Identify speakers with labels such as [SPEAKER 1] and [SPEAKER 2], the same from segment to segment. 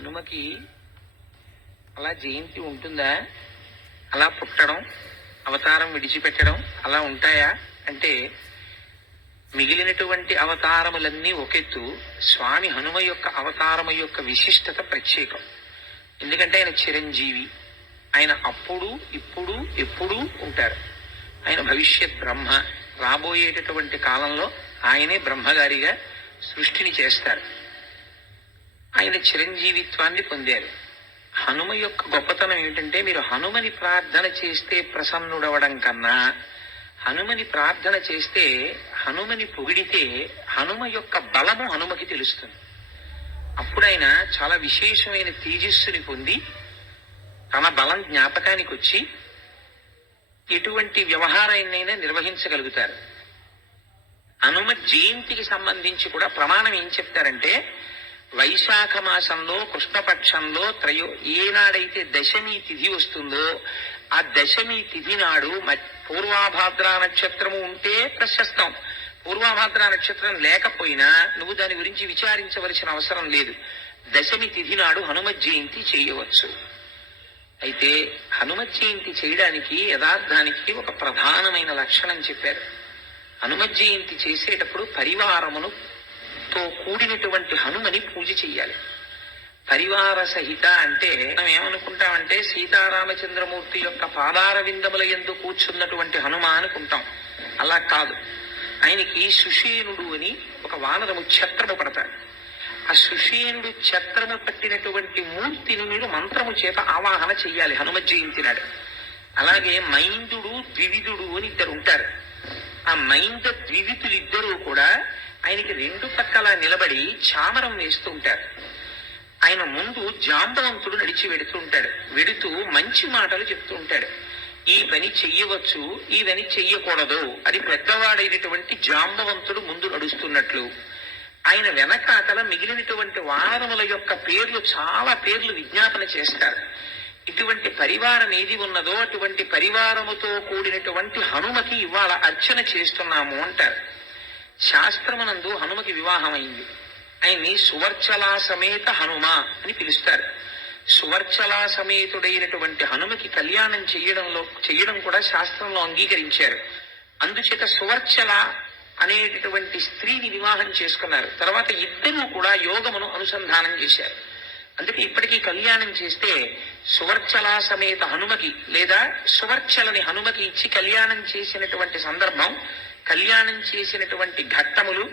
[SPEAKER 1] హనుమకి అలా జయంతి ఉంటుందా? అలా పుట్టడం అవతారం విడిచిపెట్టడం అలా ఉంటాయా? అంటే మిగిలినటువంటి అవతారములన్నీ ఒకెత్తు స్వామి హనుమ యొక్క అవతారము యొక్క విశిష్టత ప్రత్యేకం. ఎందుకంటే ఆయన చిరంజీవి ఆయన అప్పుడు ఇప్పుడు ఎప్పుడూ ఉంటారు. ఆయన భవిష్యత్ బ్రహ్మ రాబోయేటటువంటి కాలంలో ఆయనే బ్రహ్మగారిగా సృష్టిని చేస్తారు. ఆయన చిరంజీవిత్వాన్ని పొందారు. హనుమ యొక్క గొప్పతనం ఏమిటంటే మీరు హనుమని ప్రార్థన చేస్తే ప్రసన్నుడవడం కన్నా హనుమని ప్రార్థన చేస్తే హనుమని పొగిడితే హనుమ యొక్క బలము హనుమకి తెలుస్తుంది. అప్పుడైన చాలా విశేషమైన తేజస్సుని పొంది తన బలం జ్ఞాపకానికి వచ్చి ఎటువంటి వ్యవహారాన్నైనా నిర్వహించగలుగుతారు. హనుమ జయంతికి సంబంధించి కూడా ప్రమాణం ఏం చెప్తారంటే వైశాఖ మాసంలో కృష్ణపక్షంలో త్రయో ఏనాడైతే దశమి తిథి వస్తుందో ఆ దశమి తిథి నాడు పూర్వాభాద్ర నక్షత్రము ఉంటే ప్రశస్తం. పూర్వాభాద్ర నక్షత్రం లేకపోయినా నువ్వు దాని గురించి విచారించవలసిన అవసరం లేదు. దశమి తిథి నాడు హనుమ జయంతి చేయవచ్చు. అయితే హనుమ జయంతి చేయడానికి యథార్థానికి ఒక ప్రధానమైన లక్షణం చెప్పారు. హనుమ జయంతి చేసేటప్పుడు పరివారమును తో కూడినటువంటి హనుమని పూజ చెయ్యాలి. పరివార సహిత అంటే మనం ఏమనుకుంటామంటే సీతారామచంద్రమూర్తి యొక్క పాదార విందముల ఎందు కూర్చున్నటువంటి హనుమ అనుకుంటాం అలా కాదు. ఆయనకి సుషేనుడు అని ఒక వానరము ఛత్రము పడతాడు ఆ సుషేనుడు ఛత్రము పట్టినటువంటి మూర్తిని మీరు మంత్రము చేత ఆవాహన చెయ్యాలి హనుమ జయంతి నాడు. అలాగే మైందుడు ద్వివిధుడు అని ఇద్దరు ఉంటారు. ఆ మైంద ద్వివిధులు కూడా ఆయనకి రెండు పక్కల నిలబడి చామరం వేస్తూ ఉంటారు ఆయన ముందు జాంబవంతుడు నడిచి వెడుతూ ఉంటాడు. వెడుతూ మంచి మాటలు చెప్తూ ఉంటాడు. ఈ పని చెయ్యవచ్చు ఈ పని చెయ్యకూడదు అది పెద్దవాడైనటువంటి జాంబవంతుడు ముందు నడుస్తున్నట్లు. ఆయన వెనకాతల మిగిలినటువంటి వారముల యొక్క పేర్లు చాలా పేర్లు విజ్ఞాపన చేస్తారు. ఇటువంటి పరివారం ఏది ఉన్నదో అటువంటి పరివారముతో కూడినటువంటి హనుమకి ఇవాళ అర్చన చేస్తున్నాము అంటారు. శాస్త్రమునందు హనుమకి వివాహమైంది. ఆయన్ని సువర్చలా సమేత హనుమ అని పిలుస్తారు. సువర్చలా సమేతుడైనటువంటి హనుమకి కళ్యాణం చేయడంలో చేయడం కూడా శాస్త్రంలో అంగీకరించారు. అందుచేత సువర్చల అనేటటువంటి స్త్రీని వివాహం చేసుకున్నారు. తర్వాత ఇద్దరూ కూడా యోగమును అనుసంధానం చేశారు. అందుకే ఇప్పటికీ కళ్యాణం చేస్తే సువర్చలా సమేత హనుమకి లేదా సువర్చలని హనుమకి ఇచ్చి కళ్యాణం చేసినటువంటి సందర్భం కళ్యాణం చేసినటువంటి ఘట్టములు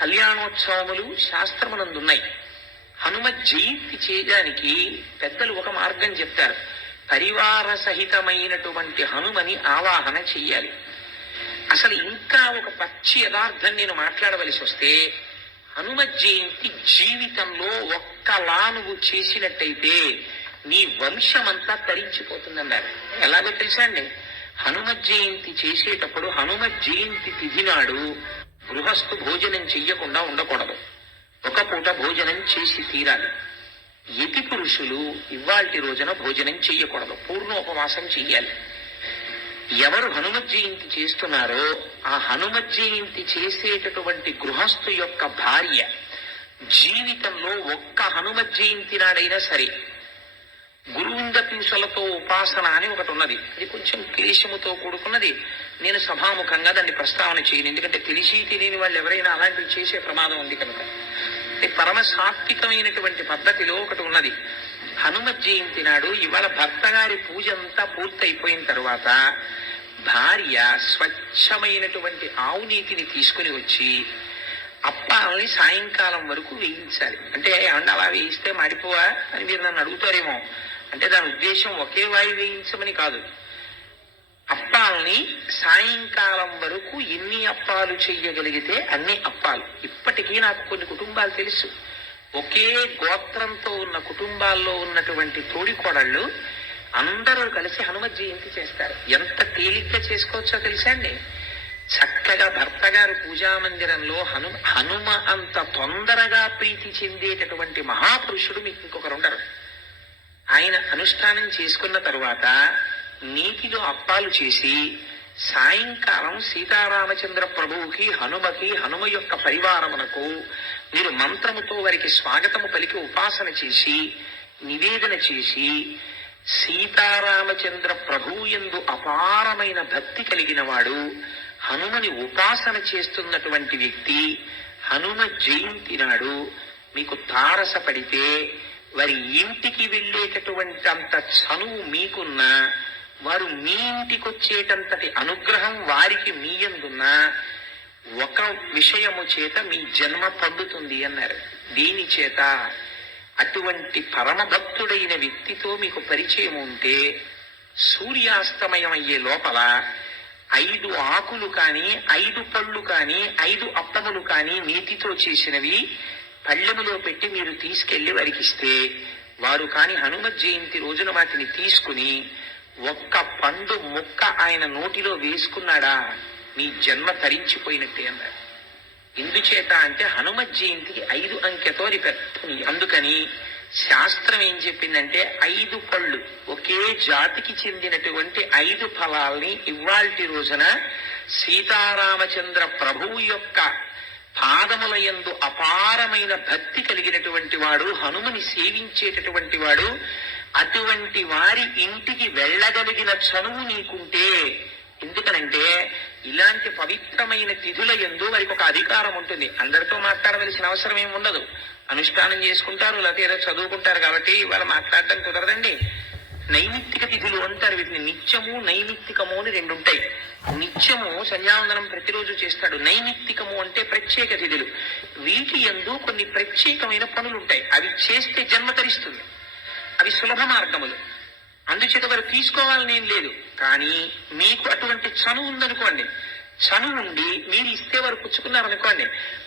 [SPEAKER 1] కళ్యాణోత్సవములు శాస్త్రమునందున్నాయి. హనుమ జయంతి చేయడానికి పెద్దలు ఒక మార్గం చెప్తారు. పరివార సహితమైనటువంటి హనుమని ఆవాహన చెయ్యాలి. అసలు ఇంకా ఒక పచ్చి యథార్థం నేను మాట్లాడవలసి వస్తే హనుమ జయంతి జీవితంలో ఒక్కలా నువ్వు చేసినట్టయితే నీ వంశమంతా తరించిపోతుందన్నారు. ఎలాగో తెలుసా అండి? హనుమ జయంతి చేసేటప్పుడు హనుమ జయంతి తిథి నాడు గృహస్థు భోజనం చెయ్యకుండా ఉండకూడదు. ఒక పూట భోజనం చేసి తీరాలి. యతి పురుషులు ఇవాల్టి రోజున భోజనం చెయ్యకూడదు. పూర్ణోపవాసం చెయ్యాలి. ఎవరు హనుమత్ జయంతి చేస్తున్నారో ఆ హనుమత్ జయంతి చేసేటటువంటి గృహస్థు యొక్క భార్య జీవితంలో ఒక్క హనుమత్ జయంతి నాడైనా సరే గురువింద ఉపాసన అని ఒకటి ఉన్నది. అది కొంచెం క్లేశముతో కూడుకున్నది. నేను సభాముఖంగా దాన్ని ప్రస్తావన చేయను. ఎందుకంటే తెలిసి తెలియని వాళ్ళు ఎవరైనా అలాంటివి చేసే ప్రమాదం ఉంది కనుక. పరమ సాత్వికమైనటువంటి పద్ధతిలో ఒకటి ఉన్నది. హనుమత్ జయంతి నాడు ఇవాళ భర్త గారి పూజ అంతా పూర్తయిపోయిన తరువాత భార్య స్వచ్ఛమైనటువంటి ఆవు నీతిని తీసుకుని వచ్చి అప్పాలని సాయంకాలం వరకు వేయించాలి. అంటే ఏమన్నా అలా వేయిస్తే మాడిపోవా అని మీరు నన్ను అడుగుతారేమో. అంటే దాని ఉద్దేశం ఒకే వాయి వేయించమని కాదు. అప్పాలని సాయంకాలం వరకు ఎన్ని అప్పాలు చెయ్యగలిగితే అన్ని అప్పాలు. ఇప్పటికీ నాకు కొన్ని కుటుంబాలు తెలుసు. ఒకే గోత్రంతో ఉన్న కుటుంబాల్లో ఉన్నటువంటి తోడికోడళ్ళు అందరూ కలిసి హనుమత్ జయంతి చేస్తారు. ఎంత తేలిగ్గా చేసుకోవచ్చో తెలుసా అండి? చక్కగా భర్త గారు పూజా మందిరంలో హను హనుమ అంత తొందరగా ప్రీతి చెందేటటువంటి మహాపురుషుడు మీకు ఇంకొకరు ఉండరు. ఆయన అనుష్ఠానం చేసుకున్న తరువాత నీటిలో అప్పాలు చేసి సాయంకాలం సీతారామచంద్ర ప్రభువుకి హనుమకి హనుమ యొక్క పరివారమునకు మీరు మంత్రముతో వారికి స్వాగతము పలికి ఉపాసన చేసి నివేదన చేసి సీతారామచంద్ర ప్రభువు ఎందు అపారమైన భక్తి కలిగిన వాడు హనుమని ఉపాసన చేస్తున్నటువంటి వ్యక్తి హనుమ జయంతి నాడు మీకు తారసపడితే వారి ఇంటికి వెళ్ళేటటువంటి అంత చనువు మీకున్నా వారు మీ ఇంటికి వచ్చేటంతటి అనుగ్రహం వారికి మీ ఎందున్నా ఒక విషయము చేత మీ జన్మ పండుతుంది అన్నారు. దీని చేత అటువంటి పరమభక్తుడైన వ్యక్తితో మీకు పరిచయం ఉంటే సూర్యాస్తమయం అయ్యే లోపల ఐదు ఆకులు కాని ఐదు పళ్ళు కానీ ఐదు అప్పములు కానీ నీతితో చేసినవి పళ్ళెములో పెట్టి మీరు తీసుకెళ్ళి వారికి ఇస్తే వారు కాని హనుమత్ జయంతి రోజున వాటిని తీసుకుని ఒక్క పండు ముక్క ఆయన నోటిలో వేసుకున్నాడా? మీ జన్మ తరించిపోయినట్టే అన్నారు. ఎందుచేత అంటే హనుమత్ జయంతికి ఐదు అంకెతో అది పెద్ద అందుకని శాస్త్రం ఏం చెప్పిందంటే ఐదు పళ్ళు ఒకే జాతికి చెందినటువంటి ఐదు ఫలాల్ని ఇవాల్టి రోజున సీతారామచంద్ర ప్రభువు యొక్క పాదముల యందు అపారమైన భక్తి కలిగినటువంటి వాడు హనుమని సేవించేటటువంటి వాడు అటువంటి వారి ఇంటికి వెళ్ళగలిగిన చనువు నీకుంటే ఎందుకనంటే ఇలాంటి పవిత్రమైన తిథుల ఎందు వారికి ఒక అధికారం ఉంటుంది. అందరితో మాట్లాడవలసిన అవసరం ఏమి ఉండదు అనుష్ఠానం చేసుకుంటారు లేకపోతే ఏదో చదువుకుంటారు కాబట్టి ఇవాళ మాట్లాడడం కుదరదండి. నైమిత్తిక తిథులు అంటారు వీటిని. నిత్యము నైమిత్తికము అని రెండు ఉంటాయి. నిత్యము సంధ్యావందనం ప్రతిరోజు చేస్తాడు. నైమిత్తికము అంటే ప్రత్యేక తిథులు. వీటి ఎందు కొన్ని ప్రత్యేకమైన పనులు ఉంటాయి అవి చేస్తే జన్మ తరిస్తుంది. అవి సులభ మార్గములు. అందుచేత వారు తీసుకోవాలని ఏం లేదు. కానీ మీకు అటువంటి చనువు ఉందనుకోండి. చను నుండి మీరు ఇస్తే వారు పుచ్చుకున్నారనుకోండి.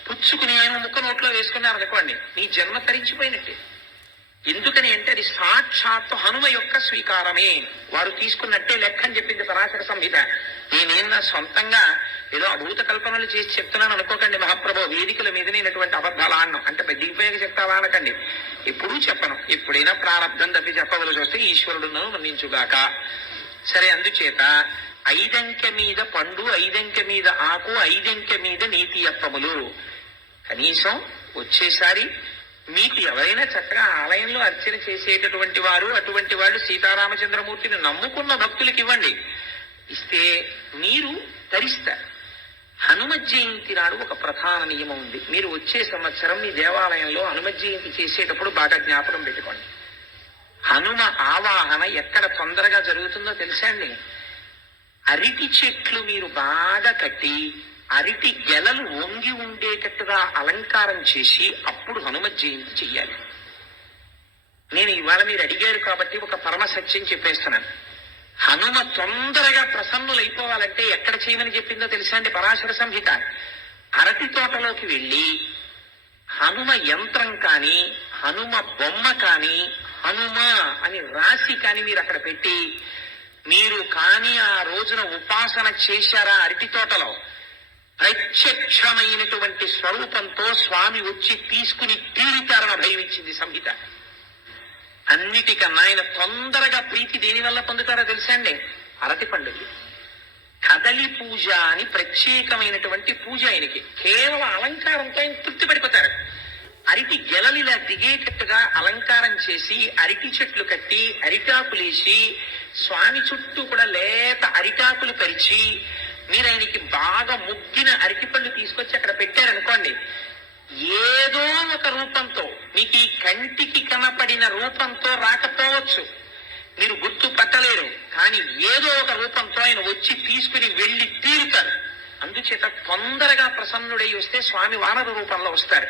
[SPEAKER 1] పుచ్చుకుని ఆయన ముక్క నోట్లో వేసుకున్నారనుకోండి. మీ జన్మ తరించిపోయినట్టే. ఎందుకని అంటే అది సాక్షాత్తు హనుమ యొక్క స్వీకారమే. వారు తీసుకున్నట్టే లెక్క అని చెప్పింది పరాశర సంహిత. నేనేం నా సొంతంగా ఏదో అభూత కల్పనలు చేసి చెప్తున్నాను అనుకోకండి మహాప్రభు వేదికల మీద నేనటువంటి అబద్ధాలు ఆడను. అంటే దిగిపోయాక చెప్తావా అనకండి. ఎప్పుడూ చెప్పను. ఎప్పుడైనా ప్రారంభం తప్పి చెప్పవలసి వస్తే ఈశ్వరుడు మన్నించుగాక. సరే అందుచేత ఐదంకె మీద పండు ఐదంకె మీద ఆకు ఐదంకె మీద నీతి అప్పములు. కనీసం వచ్చేసారి మీకు ఎవరైనా చక్కగా ఆలయంలో అర్చన చేసేటటువంటి వారు అటువంటి వాళ్ళు సీతారామచంద్రమూర్తిని నమ్ముకున్న భక్తులకి ఇవ్వండి. ఇస్తే మీరు ధరిస్తారు హనుమ జయంతి నాడు ఒక ప్రధాన నియమం ఉంది. మీరు వచ్చే సంవత్సరం మీ దేవాలయంలో హనుమ జయంతి చేసేటప్పుడు బాగా జ్ఞాపకం పెట్టుకోండి. హనుమ ఆవాహన ఎక్కడ తొందరగా జరుగుతుందో తెలుసా అండి? అరటి చెట్లు మీరు బాగా కట్టి అరటి గెలలు వంగి ఉండేటట్టుగా అలంకారం చేసి అప్పుడు హనుమత్ జయంతి చెయ్యాలి. నేను ఇవాళ మీరు అడిగారు కాబట్టి ఒక పరమ సత్యం చెప్పేస్తున్నాను. హనుమ తొందరగా ప్రసన్నులైపోవాలంటే ఎక్కడ చేయమని చెప్పిందో తెలుసా అండి? పరాశర సంహిత. అరటి తోటలోకి వెళ్ళి హనుమ యంత్రం కాని హనుమ బొమ్మ కాని హనుమ అని రాసి కాని మీరు అక్కడ పెట్టి మీరు కాని ఆ రోజున ఉపాసన చేశారా అరటి తోటలో? ప్రత్యక్షమైనటువంటి స్వరూపంతో స్వామి వచ్చి తీసుకుని తీరుతారని భయమిచ్చింది సంహిత. అన్నిటికన్నా ఆయన తొందరగా ప్రీతి దేని వల్ల పొందుతారో తెలుసా అండి? అరటి పండుగ. కదలి పూజ అని ప్రత్యేకమైనటువంటి పూజ ఆయనకి. కేవలం అలంకారంతో ఆయన తృప్తి పడిపోతారు. అరటి గెలలిలా దిగేటట్టుగా అలంకారం చేసి అరటి చెట్లు కట్టి అరిటాకులేసి స్వామి చుట్టూ కూడా లేత అరిటాకులు పరిచి మీరు ఆయనకి బాగా ముగ్గిన అరటిపళ్ళు తీసుకొచ్చి అక్కడ పెట్టారనుకోండి ఏదో ఒక రూపంతో మీకు ఈ కంటికి కనపడిన రూపంతో రాకపోవచ్చు. మీరు గుర్తు పట్టలేరు కానీ ఏదో ఒక రూపంతో ఆయన వచ్చి తీసుకుని వెళ్ళి తీరుతారు. అందుచేత తొందరగా ప్రసన్నుడై వస్తే స్వామి వానర రూపంలో వస్తారు.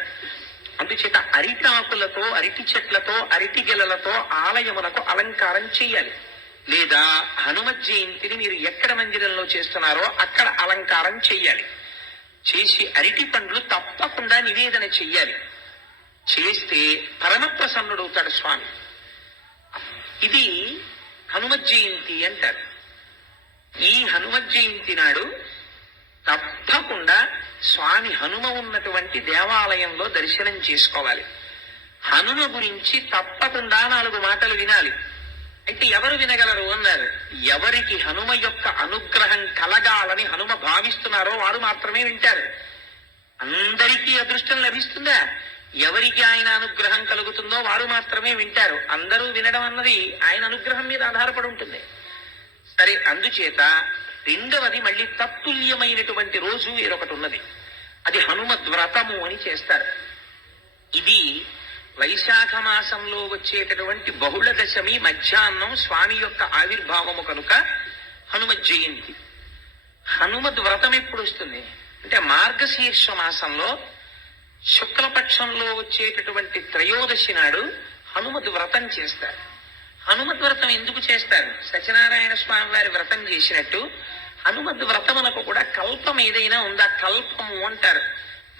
[SPEAKER 1] అందుచేత అరిటి ఆకులతో అరటి చెట్లతో అరటి గెలలతో ఆలయములకు అలంకారం చేయాలి. లేదా హనుమత్ జయంతిని మీరు ఎక్కడ మందిరంలో చేస్తున్నారో అక్కడ అలంకారం చెయ్యాలి. చేసి అరటి పండ్లు తప్పకుండా నివేదన చెయ్యాలి. చేస్తే పరమ ప్రసన్నుడవుతాడు స్వామి. ఇది హనుమత్ జయంతి అంటారు. ఈ హనుమత్ జయంతి నాడు తప్పకుండా స్వామి హనుమ ఉన్నటువంటి దేవాలయంలో దర్శనం చేసుకోవాలి. హనుమ గురించి తప్పకుండా నాలుగు మాటలు వినాలి. అయితే ఎవరు వినగలరు అన్నారు. ఎవరికి హనుమ యొక్క అనుగ్రహం కలగాలని హనుమ భావిస్తున్నారో వారు మాత్రమే వింటారు. అందరికీ అదృష్టం లభిస్తుందా? ఎవరికి ఆయన అనుగ్రహం కలుగుతుందో వారు మాత్రమే వింటారు. అందరూ వినడం అన్నది ఆయన అనుగ్రహం మీద ఆధారపడి ఉంటుంది. సరే అందుచేత రెండవది మళ్ళీ తత్తుల్యమైనటువంటి రోజు వేరొకటి ఉన్నది. అది హనుమ వ్రతము అని చేస్తారు. ఇది వైశాఖ మాసంలో వచ్చేటటువంటి బహుళ దశమి మధ్యాహ్నం స్వామి యొక్క ఆవిర్భావము కనుక హనుమ జయంతి. హనుమద్ వ్రతం ఎప్పుడు వస్తుంది? అంటే మార్గశీర్ష మాసంలో శుక్లపక్షంలో వచ్చేటటువంటి త్రయోదశి నాడు హనుమద్ వ్రతం చేస్తారు. హనుమద్ వ్రతం ఎందుకు చేస్తారు? సత్యనారాయణ స్వామి వారి వ్రతం చేసినట్టు హనుమద్ వ్రతమునకు కూడా కల్పం ఏదైనా ఉందా? కల్పము అంటారు.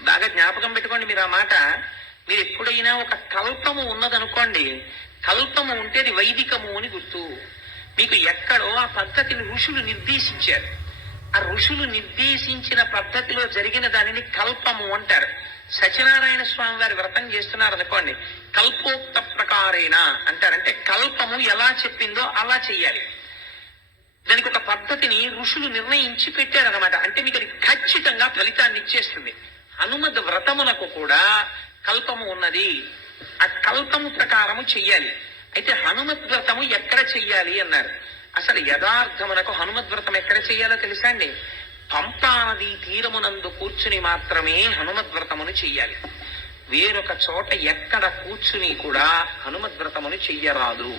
[SPEAKER 1] బాగా జ్ఞాపకం పెట్టుకోండి మీరు ఆ మాట. మీరు ఎప్పుడైనా ఒక కల్పము ఉన్నదనుకోండి కల్పము ఉంటే అది వైదికము అని గుర్తు. మీకు ఎక్కడో ఆ పద్ధతిని ఋషులు నిర్దేశించారు. ఆ ఋషులు నిర్దేశించిన పద్ధతిలో జరిగిన దానిని కల్పము అంటారు. సత్యనారాయణ స్వామి వారి వ్రతం చేస్తున్నారు అనుకోండి కల్పోక్త ప్రకారేణ అంటారంటే కల్పము ఎలా చెప్పిందో అలా చెయ్యాలి. దానికి ఒక పద్ధతిని ఋషులు నిర్ణయించి పెట్టారనమాట అంటే మీకు అది ఖచ్చితంగా ఫలితాన్ని ఇచ్చేస్తుంది. హనుమద్ వ్రతమునకు కూడా కల్పము ఉన్నది. ఆ కల్పము ప్రకారము చెయ్యాలి. అయితే హనుమద్ వ్రతము ఎక్కడ చెయ్యాలి అన్నారు. అసలు యథార్థమునకు హనుమద్ వ్రతం ఎక్కడ చెయ్యాలో తెలుసా అండి? పంపా నది తీరమునందు కూర్చుని మాత్రమే హనుమద్ వ్రతమును చెయ్యాలి. వేరొక చోట ఎక్కడ కూర్చుని కూడా హనుమద్ వ్రతమును చెయ్యరాదు.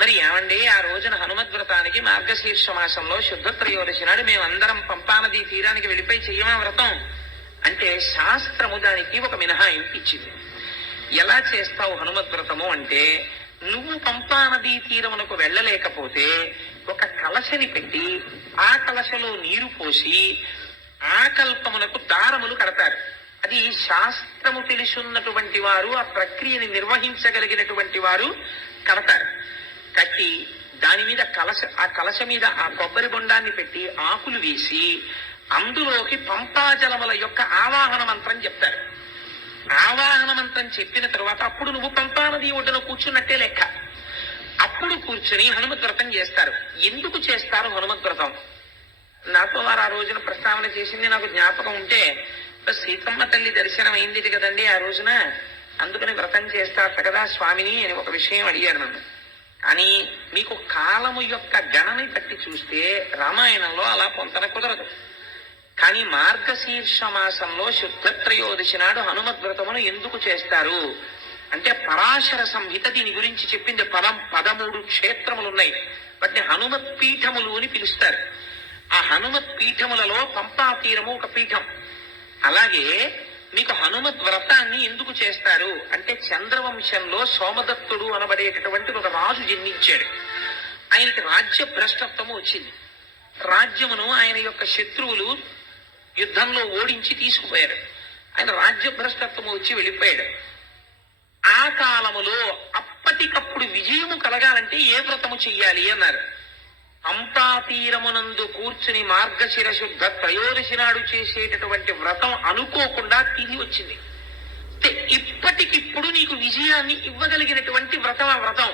[SPEAKER 1] మరి ఏమండి? ఆ రోజున హనుమద్ వ్రతానికి మార్గశీర్ష మాసంలో శుద్ధ త్రయోదశి నాడు మేమందరం పంపానది తీరానికి వెళ్ళిపోయి చెయ్యమా వ్రతం? అంటే శాస్త్రము దానికి ఒక మినహాయింపు ఇచ్చింది ఎలా చేస్తావు హనుమద్ వ్రతము అంటే నువ్వు పంపా నదీ తీరమునకు వెళ్ళలేకపోతే ఒక కలశని పెట్టి ఆ కలశలో నీరు పోసి ఆ కల్పమునకు దారములు కడతారు. అది శాస్త్రము తెలుసున్నటువంటి వారు ఆ ప్రక్రియని నిర్వహించగలిగినటువంటి వారు కడతారు. కట్టి దాని మీద కలశ ఆ కలశ మీద ఆ కొబ్బరి బొండాన్ని పెట్టి ఆకులు వేసి అందులోకి పంపాజలముల యొక్క ఆవాహన మంత్రం చెప్తారు. ఆవాహన మంత్రం చెప్పిన తర్వాత అప్పుడు నువ్వు పంపానది ఒడ్డున కూర్చున్నట్టే లెక్క. అప్పుడు కూర్చుని హనుమద్వ్రతం చేస్తారు. ఎందుకు చేస్తారు హనుమద్వ్రతం? నాతో వారు ఆ రోజున ప్రస్తావన చేసింది నాకు జ్ఞాపకం ఉంటే సీతమ్మ తల్లి దర్శనం అయింది కదండి ఆ రోజున. అందుకని వ్రతం చేస్తారట కదా స్వామిని అని ఒక విషయం అడిగారు నన్ను. అని మీకు కాలము యొక్క గణని బట్టి చూస్తే రామాయణంలో అలా పొంతన కుదరదు. కానీ మార్గశీర్ష మాసంలో శుద్ధ త్రయోదశి నాడు హనుమద్ వ్రతమును ఎందుకు చేస్తారు? అంటే పరాశర సంహిత దీని గురించి చెప్పింది పదం పదమూడు క్షేత్రములు ఉన్నాయి వాటిని హనుమత్ పీఠములు అని పిలుస్తారు. ఆ హనుమత్ పీఠములలో పంపా తీరము ఒక పీఠం. అలాగే మీకు హనుమత్ వ్రతాన్ని ఎందుకు చేస్తారు? అంటే చంద్రవంశంలో సోమదత్తుడు అనబడేటటువంటి ఒక రాజు జన్మించాడు. ఆయనకి రాజ్య భ్రష్టత్వము వచ్చింది. రాజ్యమును ఆయన యొక్క శత్రువులు యుద్ధంలో ఓడించి తీసుకుపోయారు ఆయన రాజ్య భ్రష్టత్వము వచ్చి వెళ్ళిపోయాడు. ఆ కాలములో అప్పటికప్పుడు విజయము కలగాలంటే ఏ వ్రతము చెయ్యాలి అన్నారు. అంతాతీరమునందు కూర్చుని మార్గశిర శుద్ధ త్రయోదశి నాడు చేసేటటువంటి వ్రతం అనుకోకుండా తిరిగి వచ్చింది. ఇప్పటికిప్పుడు నీకు విజయాన్ని ఇవ్వగలిగినటువంటి వ్రతం ఆ వ్రతం.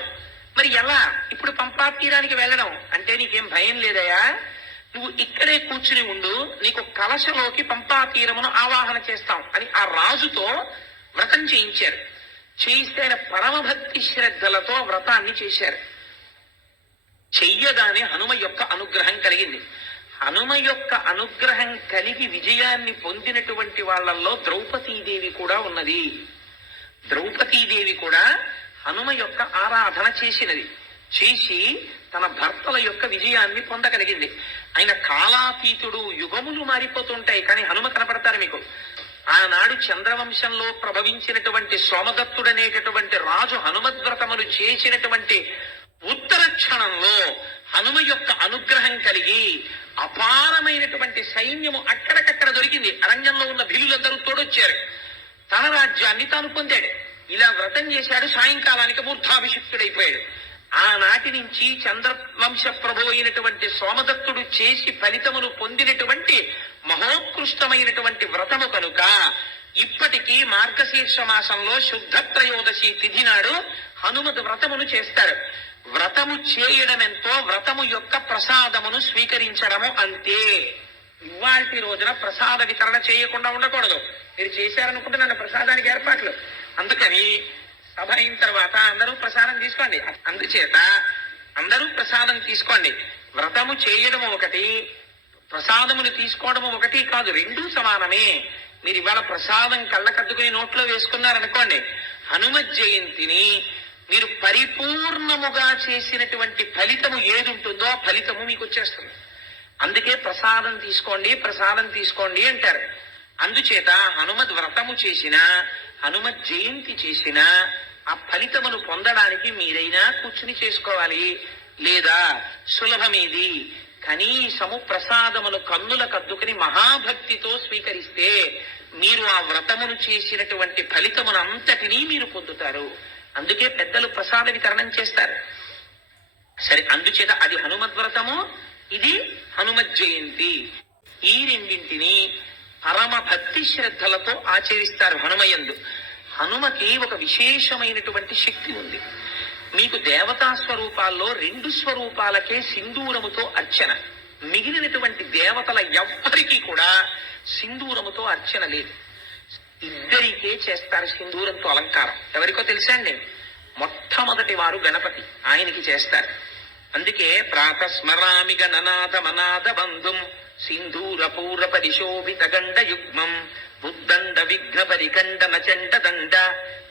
[SPEAKER 1] మరి ఎలా? ఇప్పుడు పంపా తీరానికి వెళ్ళడం అంటే నీకేం భయం లేదయా? నువ్వు ఇక్కడే కూర్చుని ఉండు నీకు కలశలోకి పంపా తీరమును ఆవాహన చేస్తాం అని ఆ రాజుతో వ్రతం చేయించారు. చేయిస్తే ఆయన పరమభక్తి శ్రద్ధలతో వ్రతాన్ని చేశారు. చెయ్యగానే హనుమ యొక్క అనుగ్రహం కలిగింది. హనుమ యొక్క అనుగ్రహం కలిగి విజయాన్ని పొందినటువంటి వాళ్ళల్లో ద్రౌపదీదేవి కూడా ఉన్నది. ద్రౌపదీదేవి కూడా హనుమ యొక్క ఆరాధన చేసినది. చేసి తన భర్తల యొక్క విజయాన్ని పొందగలిగింది. ఆయన కాలాతీతుడు యుగములు మారిపోతుంటాయి కానీ హనుమ కనపడతారు మీకు. ఆనాడు చంద్రవంశంలో ప్రభవించినటువంటి సోమదత్తుడనేటటువంటి రాజు హనుమద్వ్రతములు చేసినటువంటి ఉత్తర క్షణంలో హనుమ యొక్క అనుగ్రహం కలిగి అపారమైనటువంటి సైన్యము అక్కడికక్కడ దొరికింది. అరంగంలో ఉన్న భిలులందరూ తోడొచ్చారు. తన రాజ్యాన్ని తాను పొందాడు. ఇలా వ్రతం చేశాడు సాయంకాలానికి మూర్ధాభిషిక్తుడైపోయాడు. ఆనాటి నుంచి చంద్రవంశ ప్రభు అయినటువంటి సోమదత్తుడు చేసి ఫలితమును పొందినటువంటి మహోత్కృష్టమైనటువంటి వ్రతము కనుక ఇప్పటికీ మార్గశీర్ష మాసంలో శుద్ధ త్రయోదశి తిథి నాడు హనుమద్ వ్రతమును చేస్తారు. వ్రతము చేయడం ఎంతో వ్రతము యొక్క ప్రసాదమును స్వీకరించడము అంతే. ఇవాల్టి రోజున ప్రసాద వితరణ చేయకుండా ఉండకూడదు. మీరు చేశారనుకుంటే నన్ను ప్రసాదానికి ఏర్పాట్లు. అందుకని సభ అయిన తర్వాత అందరూ ప్రసాదం తీసుకోండి. అందుచేత అందరూ ప్రసాదం తీసుకోండి. వ్రతము చేయడము ఒకటి ప్రసాదములు తీసుకోవడము ఒకటి కాదు రెండూ సమానమే. మీరు ఇవాళ ప్రసాదం కళ్ళకద్దుకుని నోట్లో వేసుకున్నారనుకోండి హనుమ జయంతిని మీరు పరిపూర్ణముగా చేసినటువంటి ఫలితము ఏది ఉంటుందో ఆ ఫలితము మీకు వచ్చేస్తుంది అందుకే ప్రసాదం తీసుకోండి ప్రసాదం తీసుకోండి అంటారు. అందుచేత హనుమద్ వ్రతము చేసిన హనుమత్ జయంతి చేసిన ఆ ఫలితమును పొందడానికి మీరైనా కూర్చుని చేసుకోవాలి. లేదా సులభమేది? కనీసము ప్రసాదమును కన్నుల కద్దుకుని మహాభక్తితో స్వీకరిస్తే మీరు ఆ వ్రతమును చేసినటువంటి ఫలితమును అంతటినీ మీరు పొందుతారు. అందుకే పెద్దలు ప్రసాద వితరణం చేస్తారు. సరే అందుచేత అది హనుమద్ వ్రతము ఇది హనుమత్ జయంతి. ఈ రెండింటిని పరమ భక్తి శ్రద్ధలతో ఆచరిస్తారు హనుమయందు. హనుమకి ఒక విశేషమైనటువంటి శక్తి ఉంది. మీకు దేవతా స్వరూపాల్లో రెండు స్వరూపాలకే సింధూరముతో అర్చన. మిగిలినటువంటి దేవతల ఎవ్వరికీ కూడా సింధూరముతో అర్చన లేదు. ఇద్దరికే చేస్తారు సింధూరంతో అలంకారం. ఎవరికో తెలుసా అండి? మొట్టమొదటి వారు గణపతి. ఆయనకి చేస్తారు. అందుకే ప్రాతస్మరామి గణనాథ మనాథ బంధుం సింధూర పూర పరిశోభిత గండ యుగ్మం బుద్దండ విఘ్న పరికండ నచండ దండ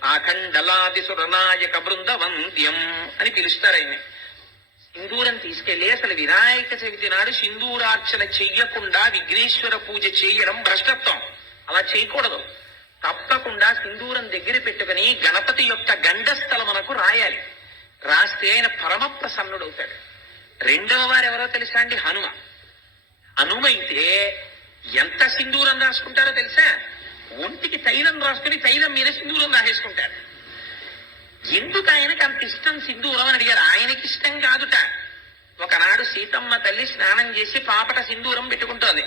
[SPEAKER 1] ఆఖండలాది సురనాయక బృందవంత్యం అని పిలుస్తారు ఆయన సింధూరం తీసుకెళ్ళి అసలు వినాయక చవితి నాడు సింధూరార్చన చెయ్యకుండా విఘ్నేశ్వర పూజ చేయడం భ్రష్టత్వం. అలా చేయకూడదు. తప్పకుండా సింధూరం దగ్గర పెట్టుకుని గణపతి యొక్క గండస్థలమునకు రాయాలి. రాస్తే ఆయన పరమ ప్రసన్నుడవుతాడు రెండవ వారు ఎవరో తెలుసా అండి? హనుమ. హనుమైతే ఎంత సింధూరం రాసుకుంటారో తెలుసా? ఒంటికి తైలం రాసుకుని తైలం మీద సింధూరం రాసేసుకుంటారు. ఎందుకు ఆయనకి అంత ఇష్టం సింధూరం అని అడిగారు? ఆయనకి ఇష్టం కాదుట. ఒకనాడు సీతమ్మ తల్లి స్నానం చేసి పాపట సింధూరం పెట్టుకుంటోంది.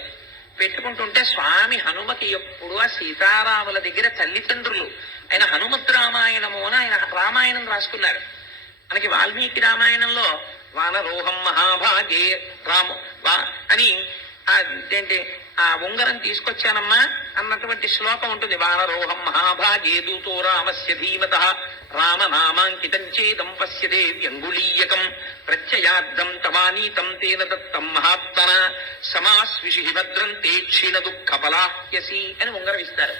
[SPEAKER 1] పెట్టుకుంటుంటే స్వామి హనుమకి ఎప్పుడు ఆ సీతారాముల దగ్గర తల్లిదండ్రులు. ఆయన హనుమత్ రామాయణము అని ఆయన రామాయణం రాసుకున్నారు. మనకి వాల్మీకి రామాయణంలో వానరోహం మహాభాగే రాము వా అని ఏంటి ఆ ఉంగరం తీసుకొచ్చానమ్మా అన్నటువంటి శ్లోకం ఉంటుంది. వానరోహం మహాభాగే దూతో రామస్య ధీమత. రామనామాంకితం చేదం పశ్యదే వ్యంగుళీయకం. ప్రత్యయార్థం తవానీతం తేన దత్తం మహాత్మన. సమాస్విషి భద్రం తే క్షీణ దుఃఖ పలాహ్యసి అని ఉంగరం ఇస్తారు.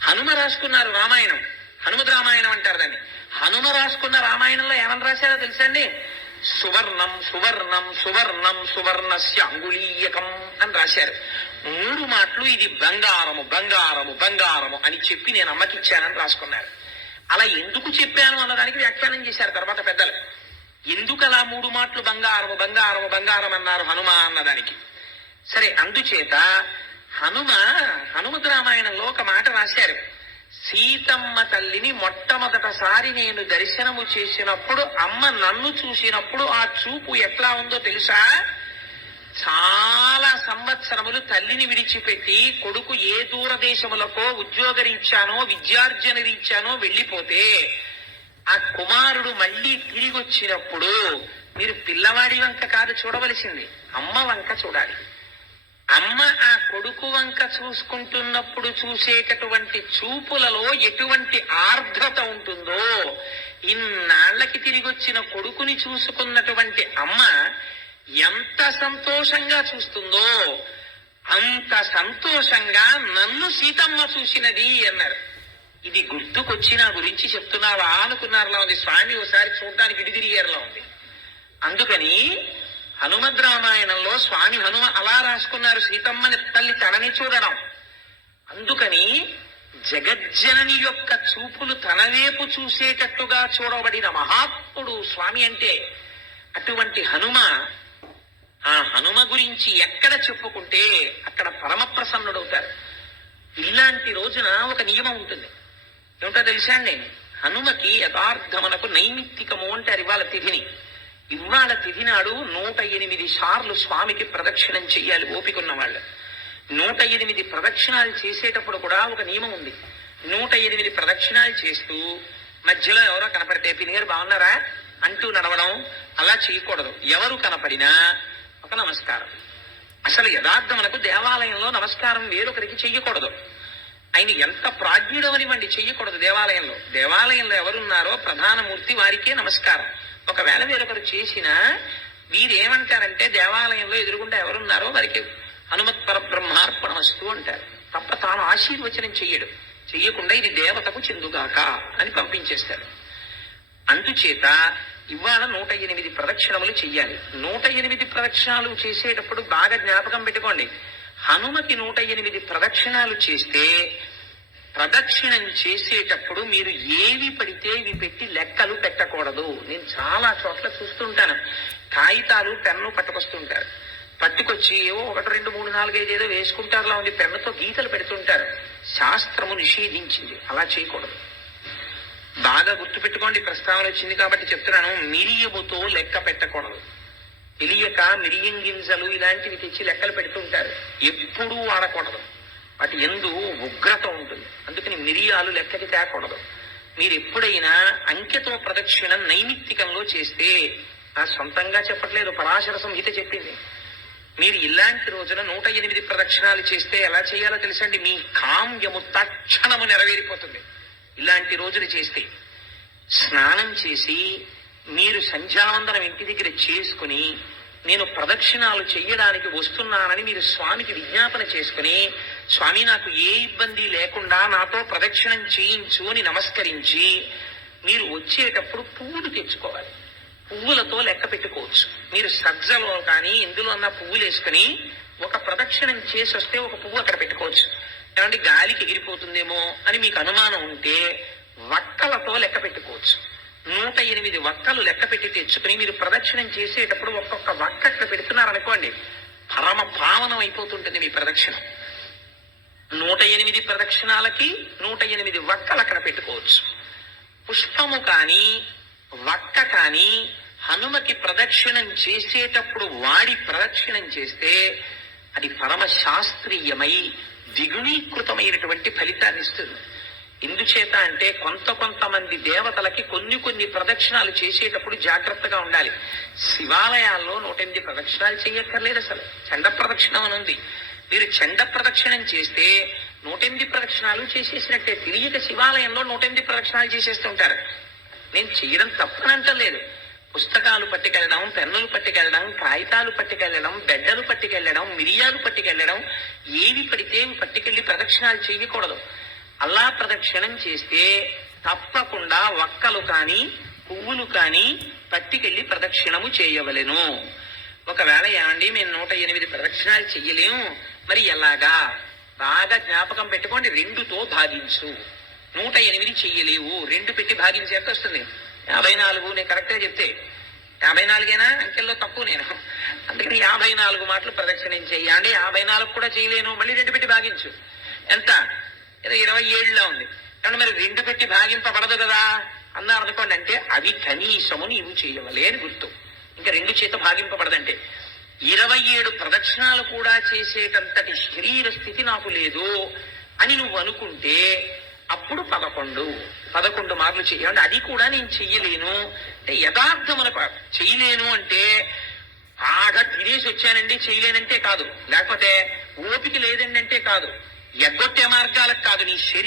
[SPEAKER 1] హనుమ రాసుకున్నారు రామాయణం. హనుమద్ రామాయణం అంటారు దాన్ని. హనుమ రాసుకున్న రామాయణంలో ఏమని రాశారో తెలుసండి సువర్ణం సువర్ణం సువర్ణం సువర్ణస్య అంగుళీయకం అని రాశారు. మూడు మాటలు ఇది బంగారము బంగారము బంగారము అని చెప్పి నేను అమ్మకిచ్చానని రాసుకున్నారు. అలా ఎందుకు చెప్పాను అన్నదానికి వ్యాఖ్యానం చేశారు తర్వాత పెద్దలు. ఎందుకు అలా మూడు మాటలు బంగారము బంగారము బంగారం అన్నారు హనుమ అన్నదానికి? సరే అందుచేత హనుమ హనుమత్ రామాయణంలో ఒక మాట రాశారు. సీతమ్మ తల్లిని మొట్టమొదటిసారి నేను దర్శనము చేసినప్పుడు అమ్మ నన్ను చూసినప్పుడు ఆ చూపు ఎట్లా ఉందో తెలుసా? చాలా సంవత్సరములు తల్లిని విడిచిపెట్టి కొడుకు ఏ దూరదేశములకో ఉద్యోగరీత్యానో విద్యార్జన రీత్యానో వెళ్ళిపోతే ఆ కుమారుడు మళ్ళీ తిరిగి వచ్చినప్పుడు మీరు పిల్లవాడి వంక కాదు చూడవలసింది అమ్మ వంక చూడాలి. అమ్మ ఆ కొడుకు వంక చూసుకుంటున్నప్పుడు చూసేటటువంటి చూపులలో ఎటువంటి ఆర్ద్రత ఉంటుందో ఇన్నాళ్ళకి తిరిగి వచ్చిన కొడుకుని చూసుకున్నటువంటి అమ్మ ఎంత సంతోషంగా చూస్తుందో అంత సంతోషంగా నన్ను సీతమ్మ చూసినది అన్నారు. ఇది గుర్తుకొచ్చి నా గురించి చెప్తున్నావా అనుకున్నారులా ఉంది. స్వామి ఒకసారి చూడడానికి ఇటు తిరిగారులా ఉంది. అందుకని హనుమద్ రామాయణంలో స్వామి హనుమ అలా రాసుకున్నారు సీతమ్మని తల్లి తనని చూడడం. అందుకని జగజ్జనని యొక్క చూపులు తన వైపు చూసేటట్టుగా చూడబడిన మహాత్ముడు స్వామి అంటే అటువంటి హనుమ ఆ హనుమ గురించి ఎక్కడ చెప్పుకుంటే అక్కడ పరమ ప్రసన్నుడవుతారు. ఇలాంటి రోజున ఒక నియమం ఉంటుంది. ఏమిటో తెలుసా అండి? హనుమకి యథార్థమునకు నైమిత్తికము అంటారు ఇవాళ తిథిని. ఇవాళ తిథి నాడు నూట ఎనిమిది సార్లు స్వామికి ప్రదక్షిణం చెయ్యాలి ఓపికన్న వాళ్ళు నూట ఎనిమిది ప్రదక్షిణాలు చేసేటప్పుడు కూడా ఒక నియమం ఉంది. నూట ఎనిమిది ప్రదక్షిణాలు చేస్తూ మధ్యలో ఎవరో కనపడితే పినిగారు బాగున్నారా? అంటూ నడవడం అలా చేయకూడదు. ఎవరు కనపడినా ఒక నమస్కారం. అసలు యథార్థమునకు దేవాలయంలో నమస్కారం వేరొకరికి చెయ్యకూడదు. ఆయన ఎంత ప్రాజ్ఞుడు అనివ్వండి చెయ్యకూడదు దేవాలయంలో. దేవాలయంలో ఎవరున్నారో ప్రధానమూర్తి వారికే నమస్కారం. ఒకవేళ వేరొకరు చేసినా వీరేమంటారంటే దేవాలయంలో ఎదురుగుండా ఎవరున్నారో వారికి హనుమత్ పరబ్రహ్మార్పణమస్తు అంటారు. తప్ప తాను ఆశీర్వచనం చెయ్యడు. చెయ్యకుండా ఇది దేవతకు చెందుగాక అని పంపించేస్తారు. అందుచేత ఇవాళ నూట ఎనిమిది ప్రదక్షిణములు చెయ్యాలి. నూట ఎనిమిది ప్రదక్షిణాలు చేసేటప్పుడు బాగా జ్ఞాపకం పెట్టుకోండి. హనుమకి నూట ఎనిమిది ప్రదక్షిణాలు చేస్తే ప్రదక్షిణం చేసేటప్పుడు మీరు ఏవి పడితే ఇవి పెట్టి లెక్కలు పెట్టకూడదు. నేను చాలా చోట్ల చూస్తుంటాను. కాగితాలు పెన్ను పట్టుకొస్తుంటారు. పట్టుకొచ్చి ఏవో ఒకటి రెండు మూడు నాలుగు ఐదు ఏదో వేసుకుంటారులా ఉంది పెన్నుతో గీతలు పెడుతుంటారు. శాస్త్రము నిషేధించింది. అలా చేయకూడదు. బాగా గుర్తుపెట్టుకోండి. ప్రస్తావన వచ్చింది కాబట్టి చెప్తున్నాను. మిరియముతో లెక్క పెట్టకూడదు. తెలియక మిరియం గింజలు ఇలాంటివి తెచ్చి లెక్కలు పెడుతుంటారు. ఎప్పుడూ వాడకూడదు. వాటి ఎందు ఉగ్రత ఉంటుంది. అందుకని మిరియాలు లెక్కకి తేకూడదు మీరు ఎప్పుడైనా అంకెతో ప్రదక్షిణ నైమిత్తికంలో చేస్తే నా సొంతంగా చెప్పట్లేదు పరాశర సంహిత చెప్పింది. మీరు ఇలాంటి రోజున నూట ఎనిమిది ప్రదక్షిణాలు చేస్తే ఎలా చేయాలో తెలుసండి? మీ కామ్యము తక్షణము నెరవేరిపోతుంది. ఇలాంటి రోజులు చేస్తే స్నానం చేసి మీరు సంధ్యావందనం ఇంటి దగ్గర చేసుకుని నేను ప్రదక్షిణాలు చెయ్యడానికి వస్తున్నానని మీరు స్వామికి విజ్ఞాపన చేసుకుని స్వామి నాకు ఏ ఇబ్బంది లేకుండా నాతో ప్రదక్షిణం చేయించు అని నమస్కరించి మీరు వచ్చేటప్పుడు పువ్వులు తెచ్చుకోవాలి. పువ్వులతో లెక్క పెట్టుకోవచ్చు. మీరు సజ్జలో కానీ ఇందులో ఉన్న పువ్వులు వేసుకుని ఒక ప్రదక్షిణం చేసి వస్తే ఒక పువ్వు అక్కడ పెట్టుకోవచ్చు. ఏమంటే గాలికి ఎగిరిపోతుందేమో అని మీకు అనుమానం ఉంటే వక్కలతో లెక్క పెట్టుకోవచ్చు. నూట ఎనిమిది వక్కలు లెక్క పెట్టి తెచ్చుకుని మీరు ప్రదక్షిణం చేసేటప్పుడు ఒక్కొక్క వక్క అక్కడ పెడుతున్నారనుకోండి పరమ పావనం అయిపోతుంటుంది మీ ప్రదక్షిణ. నూట ఎనిమిది ప్రదక్షిణాలకి నూట ఎనిమిది వక్కలు అక్కడ పెట్టుకోవచ్చు. పుష్పము కానీ వక్క కానీ హనుమకి ప్రదక్షిణం చేసేటప్పుడు వాడి ప్రదక్షిణం చేస్తే అది పరమ శాస్త్రీయమై ద్విగుణీకృతమైనటువంటి ఫలితాన్ని ఇస్తుంది. ఎందుచేత అంటే కొంత కొంతమంది దేవతలకి కొన్ని కొన్ని ప్రదక్షిణాలు చేసేటప్పుడు జాగ్రత్తగా ఉండాలి. శివాలయాల్లో నూట ఎనిమిది ప్రదక్షిణాలు చేయక్కర్లేదు అసలు. చండ ప్రదక్షిణం అని ఉంది. మీరు చండ ప్రదక్షిణం చేస్తే నూట ఎనిమిది ప్రదక్షిణాలు చేసేసినట్టే. తెలియక శివాలయంలో నూట ఎనిమిది ప్రదక్షిణాలు చేసేస్తుంటారు. నేను చేయడం తప్పనంటలేదు. పుస్తకాలు పట్టుకెళ్ళడం పెన్నులు పట్టుకెళ్ళడం కాగితాలు పట్టుకెళ్ళడం బెడ్డలు పట్టుకెళ్ళడం మిరియాలు పట్టుకెళ్ళడం ఏవి పడితే పట్టుకెళ్ళి ప్రదక్షిణాలు చేయకూడదు. అల్లా ప్రదక్షిణం చేస్తే తప్పకుండా వక్కలు కానీ పువ్వులు కానీ పట్టుకెళ్ళి ప్రదక్షిణము చేయవలెను. ఒకవేళ ఏమండి మేము నూట ఎనిమిది ప్రదక్షిణాలు చెయ్యలేము మరి ఎలాగా? బాగా జ్ఞాపకం పెట్టుకోండి రెండుతో భాగించు. నూట ఎనిమిది చెయ్యలేవు రెండు పెట్టి భాగించి ఎంత వస్తుంది. యాభై నాలుగు నేను కరెక్ట్గా చెప్తే. యాభై నాలుగేనా? అంకెల్లో తక్కువ నేను. అందుకని యాభై నాలుగు మాటలు ప్రదక్షిణం చెయ్యండి యాభై నాలుగు కూడా చేయలేను మళ్ళీ రెండు పెట్టి భాగించు. ఎంత? ఏదో ఇరవై ఏళ్ళలో ఉంది. కాబట్టి మరి రెండు పెట్టి భాగింపబడదు కదా? అన్నారు అనుకోండి అంటే అవి కనీసము నీవు చేయవలే అని గుర్తు. ఇంకా రెండు చేత భాగింపబడదంటే. ఇరవై ఏడు ప్రదక్షిణాలు కూడా చేసేటంతటి శరీర స్థితి నాకు లేదు అని నువ్వు అనుకుంటే అప్పుడు పదకొండు. పదకొండు మార్లు చేయండి. అది కూడా నేను చెయ్యలేను. అంటే యథార్థమునకు చేయలేను అంటే బాగా తినేసి వచ్చానండి. చేయలేనంటే కాదు. లేకపోతే ఓపిక లేదండి అంటే కాదు. ఎగ్గొట్టే మార్గాలకు కాదు నీ శరీరం